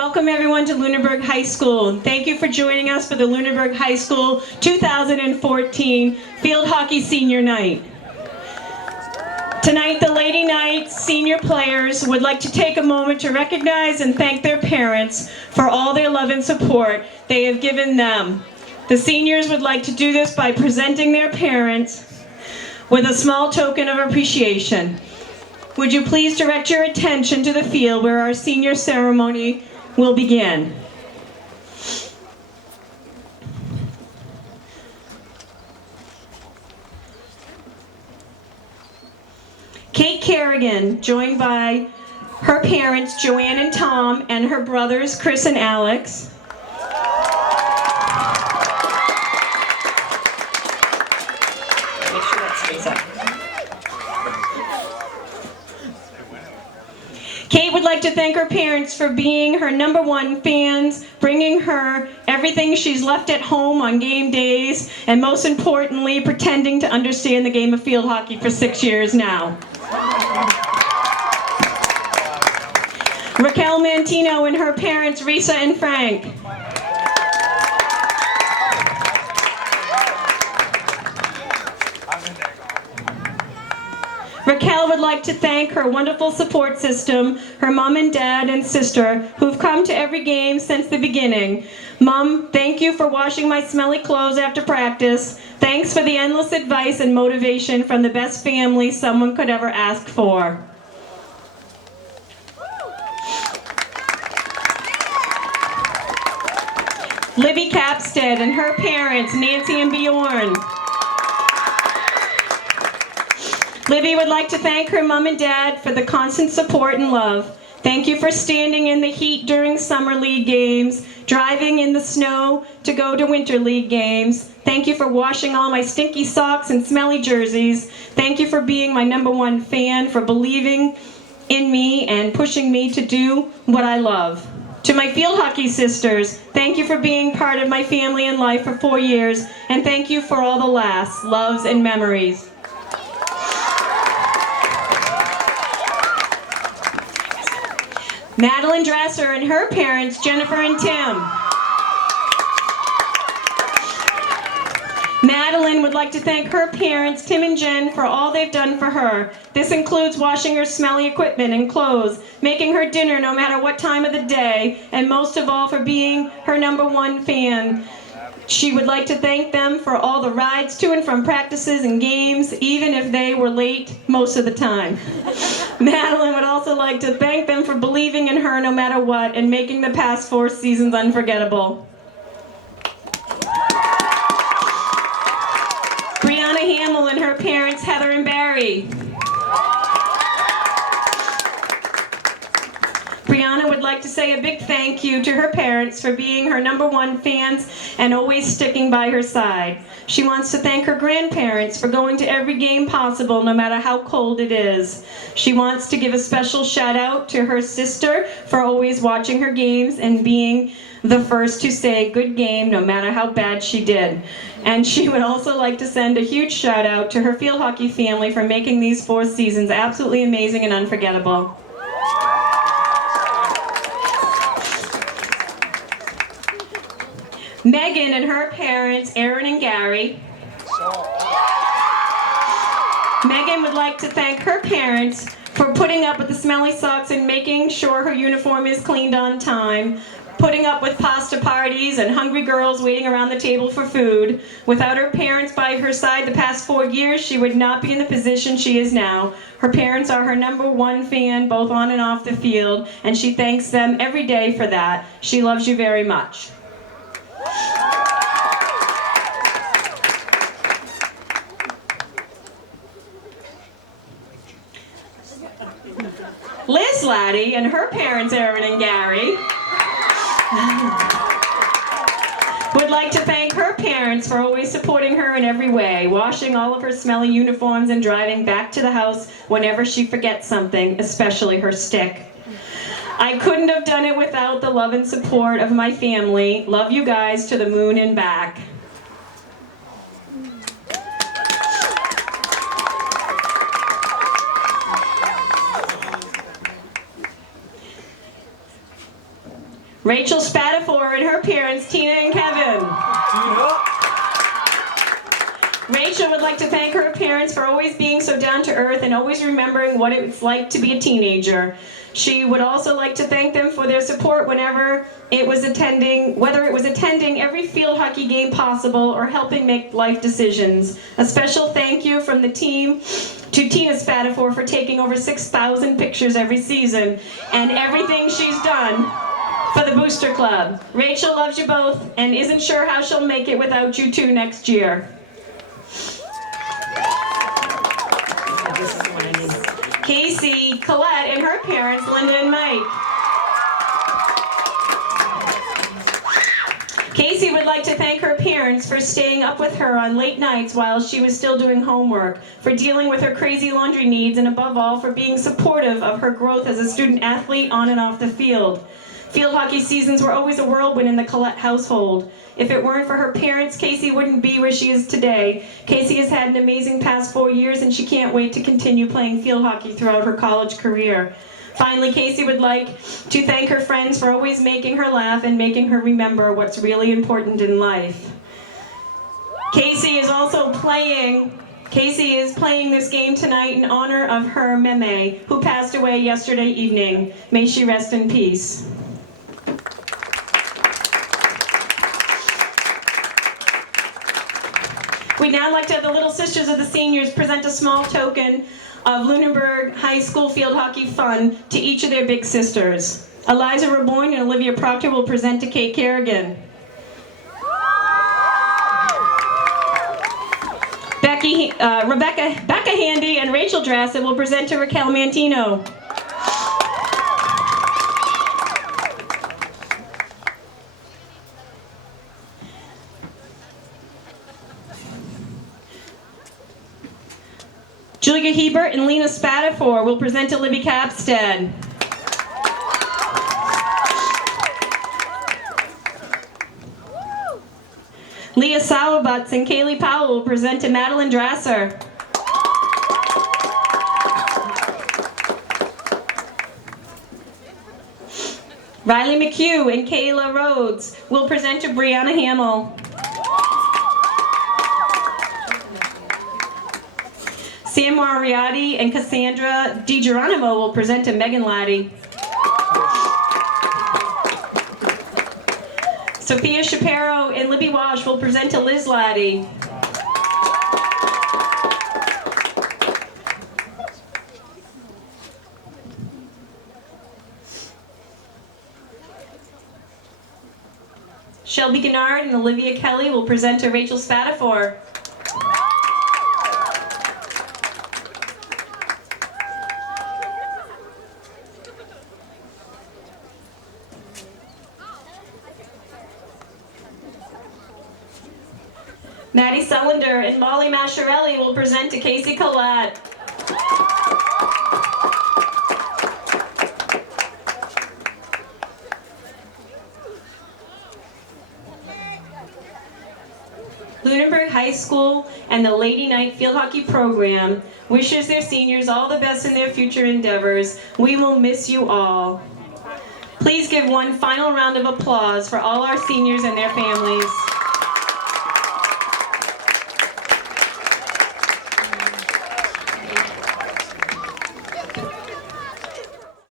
Welcome everyone to Lunenburg High School. Thank you for joining us for the Lunenburg High School 2014 Field Hockey Senior Night. Tonight, the Lady Knights senior players would like to take a moment to recognize and thank their parents for all their love and support they have given them. The seniors would like to do this by presenting their parents with a small token of appreciation. Would you please direct your attention to the field where our senior ceremony will begin. Kate Kerrigan, joined by her parents, Joanne and Tom, and her brothers, Chris and Alex. Make sure that stays up. Kate would like to thank her parents for being her #1 fans, bringing her everything she's left at home on game days, and most importantly, pretending to understand the game of field hockey for 6 years now. Raquel Mantino and her parents, Risa and Frank. Raquel would like to thank her wonderful support system, her mom and dad and sister, who've come to every game since the beginning. Mom, thank you for washing my smelly clothes after practice. Thanks for the endless advice and motivation from the best family someone could ever ask for. Libby Capstead and her parents, Nancy and Bjorn. Libby would like to thank her mom and dad for the constant support and love. Thank you for standing in the heat during summer league games, driving in the snow to go to winter league games. Thank you for washing all my stinky socks and smelly jerseys. Thank you for being my #1 fan, for believing in me and pushing me to do what I love. To my field hockey sisters, thank you for being part of my family and life for 4 years, and thank you for all the laughs, loves, and memories. Madeline Dresser and her parents, Jennifer and Tim. Madeline would like to thank her parents, Tim and Jen, for all they've done for her. This includes washing her smelly equipment and clothes, making her dinner no matter what time of the day, and most of all for being her #1 fan. She would like to thank them for all the rides to and from practices and games, even if they were late most of the time. Madeline would also like to thank them for believing in her no matter what and making the past 4 seasons unforgettable. Brianna Hamill and her parents, Heather and Barry. Brianna would like to say a big thank you to her parents for being her #1 fans and always sticking by her side. She wants to thank her grandparents for going to every game possible, no matter how cold it is. She wants to give a special shout out to her sister for always watching her games and being the first to say good game no matter how bad she did. And she would also like to send a huge shout out to her field hockey family for making these 4 seasons absolutely amazing and unforgettable. Megan and her parents, Aaron and Gary. Megan would like to thank her parents for putting up with the smelly socks and making sure her uniform is cleaned on time, putting up with pasta parties and hungry girls waiting around the table for food. Without her parents by her side the past 4 years, she would not be in the position she is now. Her parents are her #1 fan, both on and off the field, and she thanks them every day for that. She loves you very much. Liz Laddie and her parents, Aaron and Gary, would like to thank her parents for always supporting her in every way, washing all of her smelly uniforms and driving back to the house whenever she forgets something, especially her stick. I couldn't have done it without the love and support of my family. Love you guys to the moon and back. Rachel Spatafor and her parents, Tina and Kevin. Rachel would like to thank her parents for always being so down to earth and always remembering what it's like to be a teenager. She would also like to thank them for their support whether it was attending every field hockey game possible or helping make life decisions. A special thank you from the team to Tina Spatafor for taking over 6,000 pictures every season and everything she's done for the Booster Club. Rachel loves you both and isn't sure how she'll make it without you two next year. Casey, Colette, and her parents, Linda and Mike. Casey would like to thank her parents for staying up with her on late nights while she was still doing homework, for dealing with her crazy laundry needs, and above all, for being supportive of her growth as a student athlete on and off the field. Field hockey seasons were always a whirlwind in the Collette household. If it weren't for her parents, Casey wouldn't be where she is today. Casey has had an amazing past 4 years and she can't wait to continue playing field hockey throughout her college career. Finally, Casey would like to thank her friends for always making her laugh and making her remember what's really important in life. Casey is playing this game tonight in honor of her meme, who passed away yesterday evening. May she rest in peace. We'd now like to have the Little Sisters of the Seniors present a small token of Lunenburg High School Field Hockey Fund to each of their big sisters. Eliza Raboyne and Olivia Proctor will present to Kate Kerrigan. Becca Handy and Rachel Drassett will present to Raquel Mantino. Julia Hebert and Lena Spatafor will present to Libby Capstead. Leah Sauerbutz and Kaylee Powell will present to Madeline Drasser. Riley McHugh and Kayla Rhodes will present to Brianna Hamill. Sam Moriarty and Cassandra DiGeronimo will present to Megan Laddie. Sophia Shapiro and Libby Walsh will present to Liz Laddie. Shelby Gennard and Olivia Kelly will present to Rachel Spatafor. Maddie Sullender and Molly Masciarelli will present to Casey Collette. Lunenburg High School and the Lady Knight Field Hockey Program wishes their seniors all the best in their future endeavors. We will miss you all. Please give one final round of applause for all our seniors and their families.